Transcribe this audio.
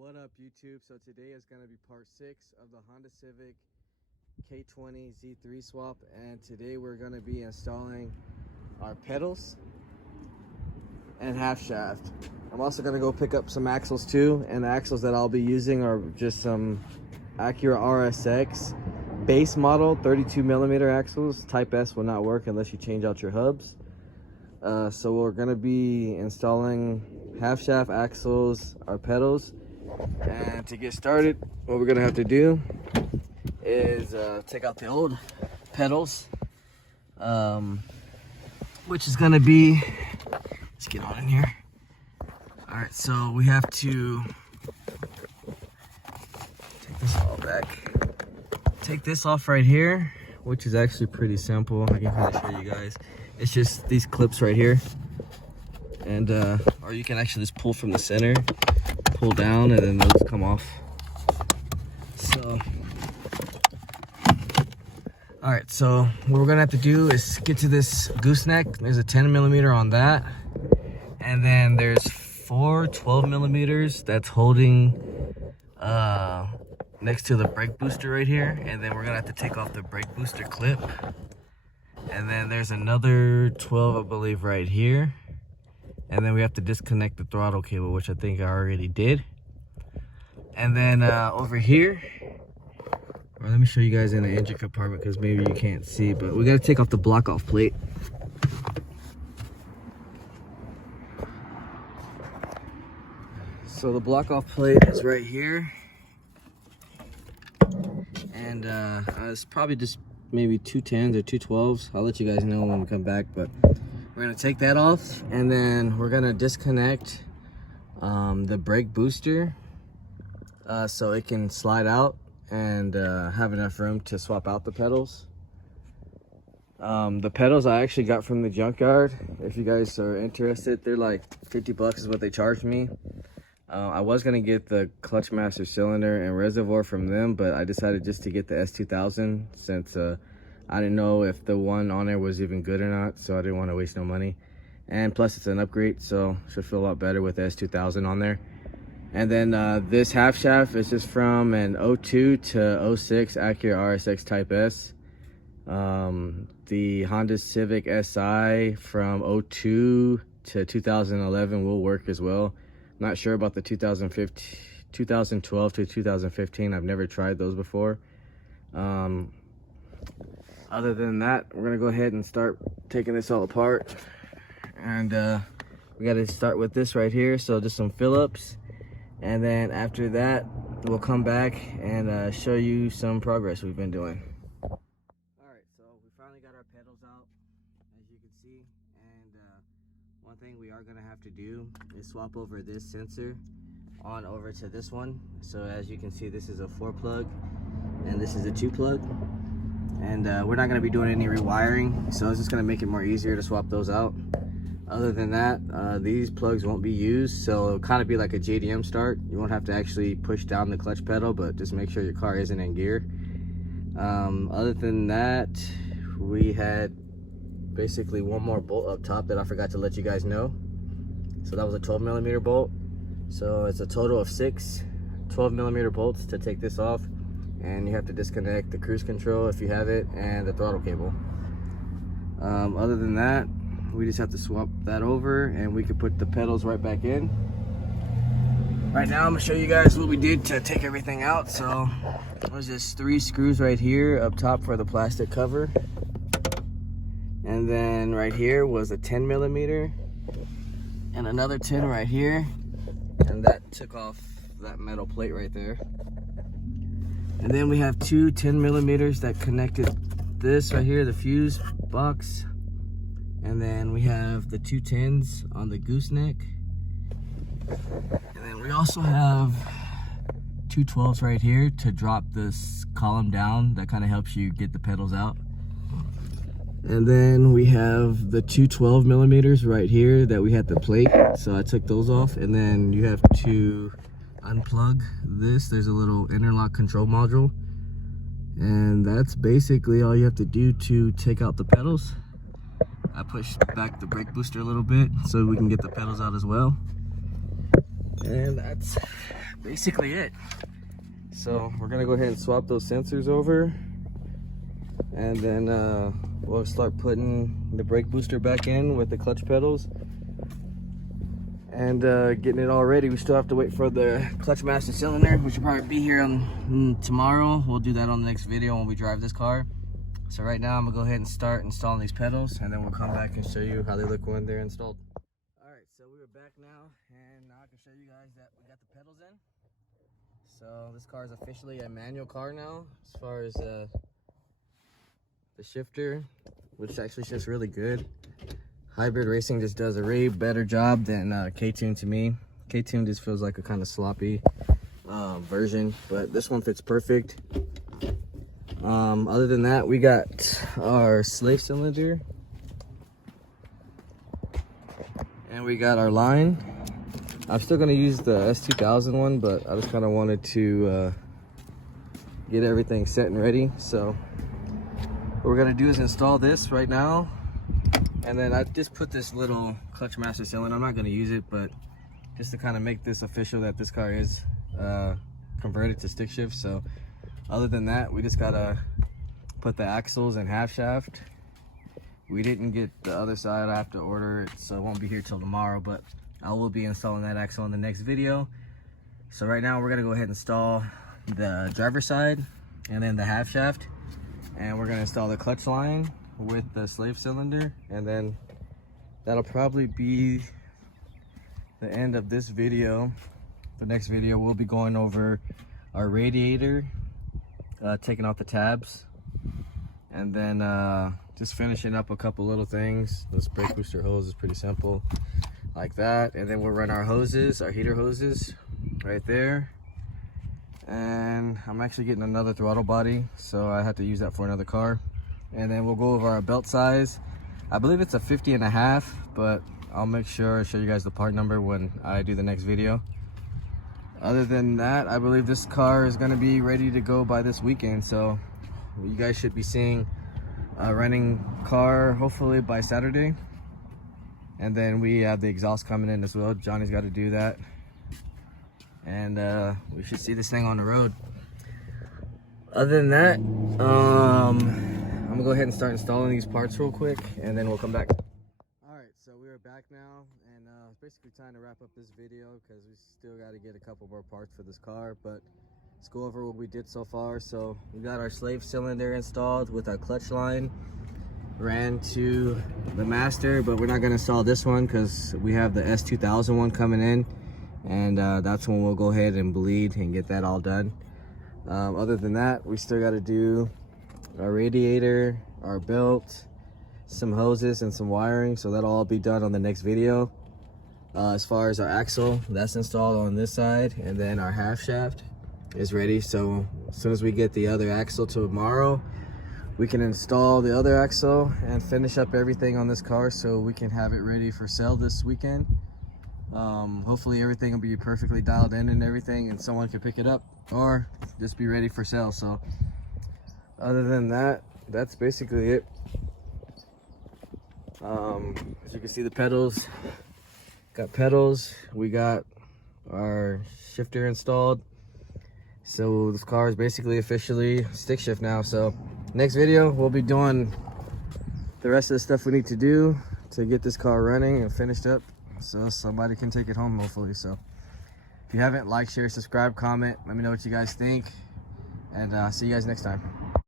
What up, YouTube? So today is going to be part 6 of the Honda Civic k20z3 swap, and today we're going to be installing our pedals and half shaft. I'm also going to go pick up some axles too, and the axles that I'll be using are just some Acura RSX base model 32mm axles. Type S will not work unless you change out your hubs. So we're going to be installing half shaft axles, our pedals. And to get started, what we're gonna have to do is take out the old pedals, which is gonna be, let's get on in here. All right, so we have to take this all back. Take this off right here, which is actually pretty simple. I can kind of show you guys. It's just these clips right here, and or you can actually just pull from the center. Pull down and then those come off. So all right, so what we're gonna have to do is get to this gooseneck. There's a 10mm on that, and then there's 4 12mm that's holding next to the brake booster right here, and then we're gonna have to take off the brake booster clip. And then there's another 12, I believe, right here. And then we have to disconnect the throttle cable, which I think I already did. And then over here, or let me show you guys in the engine compartment because maybe you can't see, but we got to take off the block off plate. So the block off plate is right here. And it's probably just maybe 2 10s or 2 12s. I'll let you guys know when we come back, but we're gonna take that off, and then we're gonna disconnect the brake booster so it can slide out and have enough room to swap out the pedals. The pedals I actually got from the junkyard. If you guys are interested, they're like 50 bucks is what they charged me. I was gonna get the clutch master cylinder and reservoir from them, but I decided just to get the S2000 since I didn't know if the one on there was even good or not, so I didn't want to waste no money. And plus it's an upgrade, so should feel a lot better with the S2000 on there. And then this half shaft is just from an 02 to 06 Acura RSX Type S. The Honda Civic Si from 02 to 2011 will work as well. Not sure about the 2012 to 2015. I've never tried those before. Other than that, we're gonna go ahead and start taking this all apart. And we gotta start with this right here. So just some Phillips. And then after that, we'll come back and show you some progress we've been doing. All right, so we finally got our pedals out, as you can see. And one thing we are gonna have to do is swap over this sensor on over to this one. So as you can see, this is a 4-plug and this is a 2-plug. And we're not going to be doing any rewiring, so it's just going to make it more easier to swap those out. Other than that, these plugs won't be used, so it'll kind of be like a JDM start. You won't have to actually push down the clutch pedal, but just make sure your car isn't in gear. Other than that, we had basically one more bolt up top that I forgot to let you guys know. So that was a 12mm bolt. So it's a total of 6 12mm bolts to take this off. And you have to disconnect the cruise control if you have it and the throttle cable. Other than that, we just have to swap that over and we can put the pedals right back in. Right now I'm gonna show you guys what we did to take everything out. So there's just 3 screws right here up top for the plastic cover, and then right here was a 10mm and another 10 right here, and that took off that metal plate right there. And then we have 2 10mm that connected this right here, the fuse box. And then we have the 2 10s on the gooseneck. And then we also have 2 12s right here to drop this column down. That kind of helps you get the pedals out. And then we have the 2 12mm right here that we had the plate, so I took those off. And then you have to unplug this. There's a little interlock control module, and that's basically all you have to do to take out the pedals. I pushed back the brake booster a little bit so we can get the pedals out as well. And that's basically it. So we're gonna go ahead and swap those sensors over, and then we'll start putting the brake booster back in with the clutch pedals and getting it all ready. We still have to wait for the clutch master cylinder, which will probably be here on tomorrow. We'll do that on the next video when we drive this car. So right now I'm gonna go ahead and start installing these pedals, and then we'll come back and show you how they look when they're installed. All right, so we are back now, and now I can show you guys that we got the pedals in. So this car is officially a manual car now, as far as the shifter, which actually shifts really good. Hybrid Racing just does a way better job than K20 to me. K20 just feels like a kind of sloppy version, but this one fits perfect. Other than that, we got our slave cylinder, and we got our line. I'm still gonna use the S2000 one, but I just kind of wanted to get everything set and ready. So what we're gonna do is install this right now, and then I just put this little clutch master cylinder. I'm not gonna use it, but just to kind of make this official that this car is converted to stick shift. So other than that, we just gotta put the axles and half shaft. We didn't get the other side. I have to order it, so it won't be here till tomorrow, but I will be installing that axle in the next video. So right now we're gonna go ahead and install the driver's side and then the half shaft, and we're gonna install the clutch line with the slave cylinder, and then that'll probably be the end of this video. The next video we'll be going over our radiator, taking off the tabs, and then just finishing up a couple little things. This brake booster hose is pretty simple, like that, and then we'll run our hoses, our heater hoses right there. And I'm actually getting another throttle body, so I have to use that for another car. And then we'll go over our belt size. I believe it's a 50.5, but I'll make sure I show you guys the part number when I do the next video. Other than that, I believe this car is going to be ready to go by this weekend, so you guys should be seeing a running car hopefully by Saturday. And then we have the exhaust coming in as well. Johnny's got to do that, and we should see this thing on the road. Other than that, I'm gonna go ahead and start installing these parts real quick, and then we'll come back. All right, so we are back now, and it's basically time to wrap up this video because we still got to get a couple more parts for this car, but let's go over what we did so far. So we got our slave cylinder installed with our clutch line, ran to the master, but we're not going to install this one because we have the S2000 one coming in, and that's when we'll go ahead and bleed and get that all done. Other than that, we still got to do our radiator, our belt, some hoses, and some wiring, so that'll all be done on the next video. As far as our axle, that's installed on this side, and then our half shaft is ready. So as soon as we get the other axle tomorrow, we can install the other axle and finish up everything on this car so we can have it ready for sale this weekend. Hopefully everything will be perfectly dialed in and everything, and someone can pick it up or just be ready for sale. So other than that, that's basically it. As you can see, the pedals, got pedals, we got our shifter installed. So this car is basically officially stick shift now. So next video, we'll be doing the rest of the stuff we need to do to get this car running and finished up, so somebody can take it home hopefully. So if you haven't, like, share, subscribe, comment, let me know what you guys think, and see you guys next time.